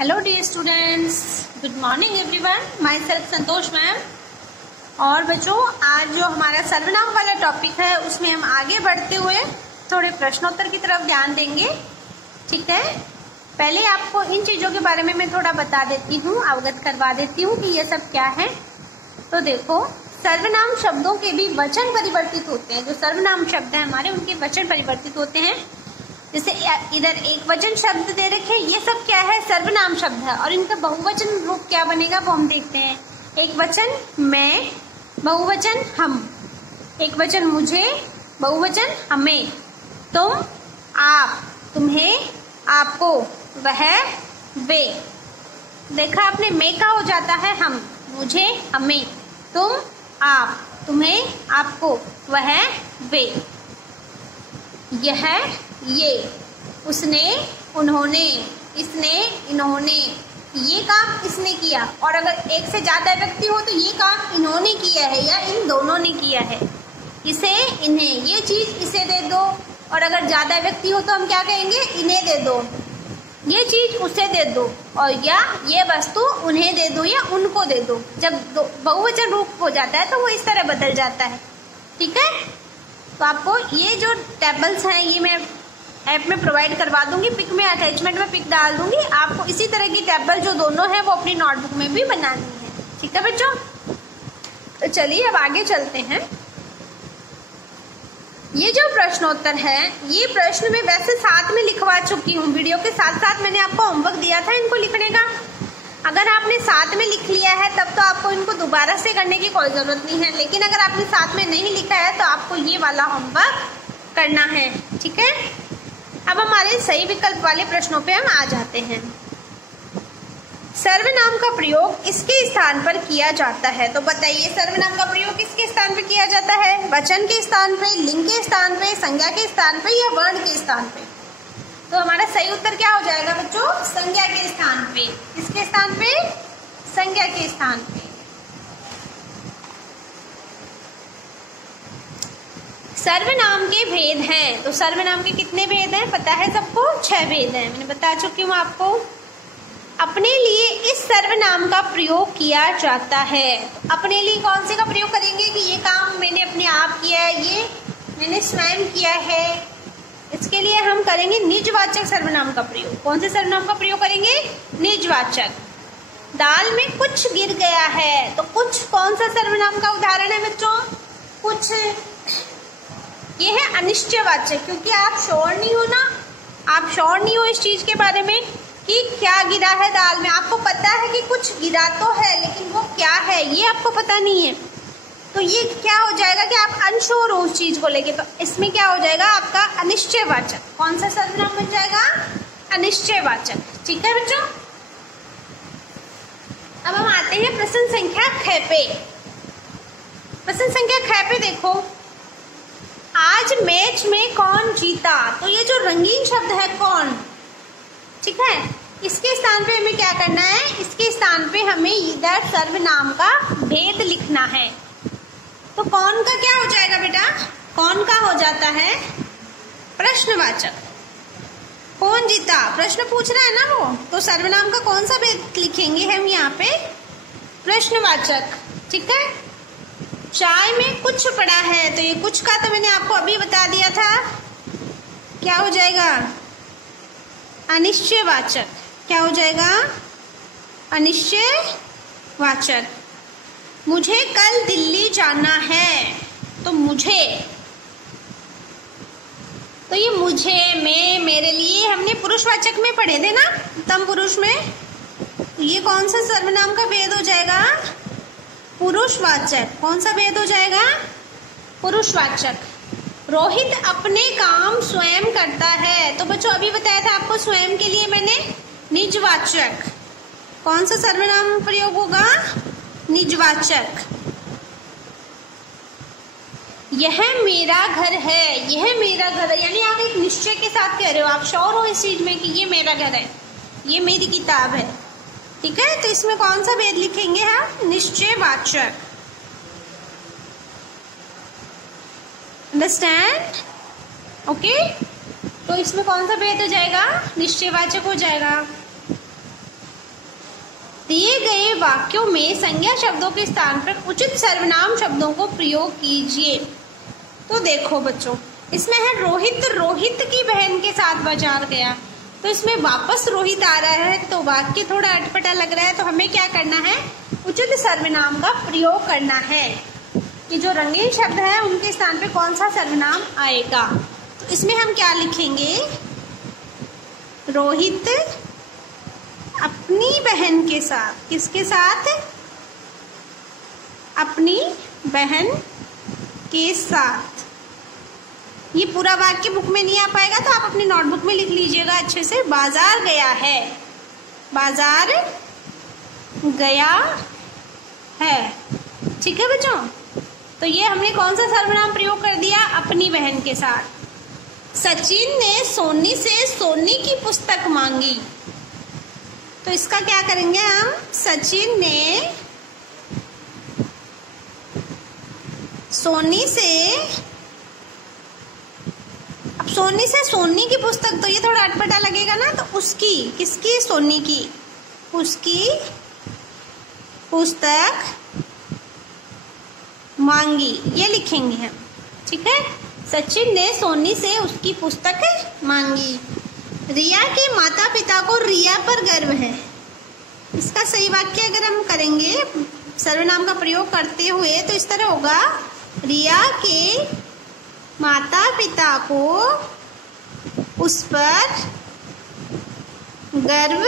Hello dear students, good morning everyone. Myself Santosh ma'am. और बच्चों, आज जो हमारा सर्वनाम वाला टॉपिक है उसमें हम आगे बढ़ते हुए थोड़े प्रश्नोत्तर की तरफ ध्यान देंगे। ठीक है, पहले आपको इन चीजों के बारे में मैं थोड़ा बता देती हूँ, अवगत करवा देती हूँ कि ये सब क्या है। तो देखो, सर्वनाम शब्दों के भी वचन परिवर्तित होते हैं। जो सर्वनाम शब्द है हमारे, उनके वचन परिवर्तित होते हैं। जैसे इधर एक वचन शब्द दे रखे, ये सब क्या है? सर्वनाम शब्द है। और इनका बहुवचन रूप क्या बनेगा वो हम देखते हैं। एक वचन मैं, बहुवचन हम। एक वचन मुझे, बहुवचन हमें। तुम, आप, तुम्हें, आपको, वह, वे। देखा आपने, मैं का हो जाता है हम, मुझे, हमें, तुम, आप, तुम्हें, आपको, वह, वे। यह, ये, उसने, उन्होंने, इसने, इन्होंने। ये काम इसने किया। और अगर एक से ज्यादा व्यक्ति हो तो ये काम इन्होंने किया है या इन दोनों ने किया है। इसे, इन्हें, ये चीज इसे दे दो। और अगर ज्यादा व्यक्ति हो तो हम क्या कहेंगे? इन्हें दे दो। ये चीज उसे दे दो। और या ये वस्तु उन्हें दे दो या उनको दे दो। जब बहुवचन रूप हो जाता है तो वो इस तरह बदल जाता है। ठीक है, तो आपको ये जो टेबल्स हैं ये मैं ऐप में प्रोवाइड करवा दूंगी, पिक में, अटैचमेंट में पिक डाल दूंगी। आपको इसी तरह की टेबल जो दोनों है वो अपनी नोटबुक में भी बनानी है। ठीक है बच्चों, तो चलिए अब आगे चलते हैं। ये जो प्रश्नोत्तर है, ये प्रश्न मैं वैसे साथ में लिखवा चुकी हूँ। वीडियो के साथ साथ मैंने आपको होमवर्क दिया था इनको लिखने का। अगर आपने साथ में लिख लिया है तब तो आपको इनको दोबारा से करने की कोई जरूरत नहीं है। लेकिन अगर आपने साथ में नहीं लिखा है तो आपको ये वाला होमवर्क करना है। ठीक है, अब हमारे सही विकल्प वाले प्रश्नों पे हम आ जाते हैं। सर्वनाम का प्रयोग इसके स्थान पर किया जाता है। तो बताइए, सर्वनाम का प्रयोग किसके स्थान पर किया जाता है? वचन के स्थान पे, लिंग के स्थान पे, संज्ञा के स्थान पे या वर्ण के स्थान पे? तो हमारा सही उत्तर क्या हो जाएगा बच्चों? संज्ञा के स्थान पे। किसके स्थान पे? संज्ञा के स्थान पे। सर्वनाम के भेद हैं। तो सर्वनाम के कितने भेद हैं पता है सबको? 6 भेद हैं, मैंने बता चुकी हूँ आपको। अपने लिए इस सर्वनाम का प्रयोग किया जाता है। तो अपने लिए कौन से का प्रयोग करेंगे कि ये काम मैंने अपने आप किया है, ये मैंने स्वयं किया है। इसके लिए हम करेंगे निजवाचक सर्वनाम का प्रयोग। कौन से सर्वनाम का प्रयोग करेंगे? निजवाचक। दाल में कुछ गिर गया है, तो कुछ कौन सा सर्वनाम का उदाहरण है बच्चों? कुछ। ये है अनिश्चयवाचक, क्योंकि आप श्योर नहीं हो ना, आप श्योर नहीं हो इस चीज के बारे में कि क्या गिरा है दाल में। आपको पता है कि कुछ गिरा तो है, लेकिन वो क्या है ये आपको पता नहीं है। तो ये क्या हो जाएगा कि आप अनश्योर हो उस चीज को लेके। तो इसमें क्या हो जाएगा आपका? अनिश्चयवाचक। कौन सा सर्वनाम बन जाएगा? अनिश्चयवाचक। ठीक है बच्चों, अब हम आते हैं प्रश्न संख्या 6 पे। प्रश्न संख्या 6 पे देखो, आज मैच में कौन जीता? तो ये जो रंगीन शब्द है कौन, ठीक है, इसके स्थान पे हमें क्या करना है? इसके स्थान पे हमें इधर सर्वनाम का भेद लिखना है। तो कौन का क्या हो जाएगा बेटा? कौन का हो जाता है प्रश्नवाचक। कौन जीता प्रश्न पूछ रहा है ना वो, तो सर्वनाम का कौन सा भेद लिखेंगे हम यहाँ पे? प्रश्नवाचक। ठीक है, चाय में कुछ पड़ा है, तो ये कुछ का तो मैंने आपको अभी बता दिया था, क्या हो जाएगा? अनिश्चयवाचक। क्या हो जाएगा? अनिश्चयवाचक। मुझे कल दिल्ली जाना है, तो मुझे, तो ये मुझे, मैं, मेरे लिए हमने पुरुषवाचक में पढ़े थे ना, उत्तम पुरुष में। तो ये कौन सा सर्वनाम का भेद हो जाएगा? पुरुषवाचक। कौन सा भेद हो जाएगा? पुरुषवाचक। रोहित अपने काम स्वयं करता है, तो बच्चों अभी बताया था आपको, स्वयं के लिए मैंने निजवाचक। कौन सा सर्वनाम प्रयोग होगा? निजवाचक। यह मेरा घर है, यह मेरा घर है, यानी आप एक निश्चय के साथ कह रहे हो, आप श्योर हो इस चीज में कि ये मेरा घर है, ये मेरी किताब है। ठीक है, तो इसमें कौन सा भेद लिखेंगे हम? निश्चयवाचक। अंडरस्टैंड? ओके, तो इसमें कौन सा भेद हो जाएगा? निश्चयवाचक हो जाएगा। दिए गए वाक्यों में संज्ञा शब्दों के स्थान पर उचित सर्वनाम शब्दों को प्रयोग कीजिए। तो देखो बच्चों, इसमें है रोहित रोहित की बहन के साथ बाजार गया, तो इसमें वापस रोहित आ रहा है, तो वाक्य थोड़ा अटपटा लग रहा है। तो हमें क्या करना है, उचित सर्वनाम का प्रयोग करना है कि जो रंगीन शब्द है उनके स्थान पे कौन सा सर्वनाम आएगा। तो इसमें हम क्या लिखेंगे, रोहित अपनी बहन के साथ, किसके साथ, अपनी बहन के साथ। ये पूरा वाक्य बुक में नहीं आ पाएगा तो आप अपनी नोटबुक में लिख लीजिएगा अच्छे से। बाजार गया है, बाजार गया है, ठीक है बच्चों। तो ये हमने कौन सा सर्वनाम प्रयोग कर दिया, अपनी बहन के साथ। सचिन ने सोनी से सोनी की पुस्तक मांगी, तो इसका क्या करेंगे हम, सचिन ने सोनी से, अब सोनी से सोनी की पुस्तक, तो ये थोड़ा अटपटा लगेगा ना, तो उसकी, किसकी, सोनी की, उसकी पुस्तक मांगी, ये लिखेंगे हम, ठीक है। सचिन ने सोनी से उसकी पुस्तक मांगी। रिया के माता पिता को रिया पर गर्व है, इसका सही वाक्य अगर हम करेंगे सर्वनाम का प्रयोग करते हुए तो इस तरह होगा, रिया के माता पिता को उस पर गर्व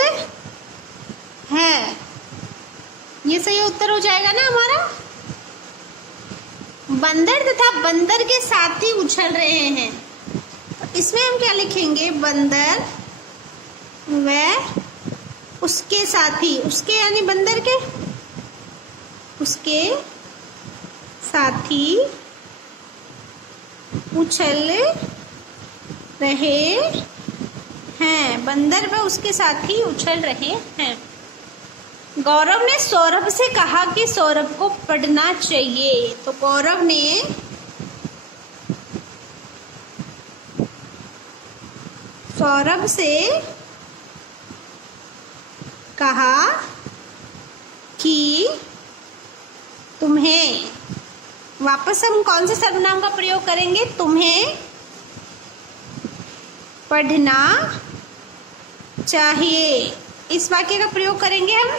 है, ये सही उत्तर हो जाएगा ना हमारा। बंदर तथा बंदर के साथी उछल रहे हैं, तो इसमें हम क्या लिखेंगे, बंदर व उसके साथी, उसके यानी बंदर के, उसके साथी उछल रहे हैं, बंदर व उसके साथी उछल रहे हैं। गौरव ने सौरभ से कहा कि सौरभ को पढ़ना चाहिए, तो गौरव ने सौरभ से कहा कि तुम्हें, वापस हम कौन से सर्वनाम का प्रयोग करेंगे, तुम्हें पढ़ना चाहिए। इस वाक्य का प्रयोग करेंगे हम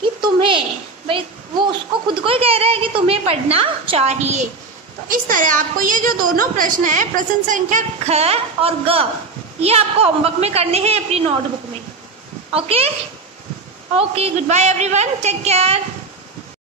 कि तुम्हें, भाई वो उसको खुद को ही कह रहा है कि तुम्हें पढ़ना चाहिए। तो इस तरह आपको ये जो दोनों प्रश्न है, प्रश्न संख्या ख और ग, ये आपको होमवर्क में करने हैं अपनी नोटबुक में। Okay, goodbye everyone, take care.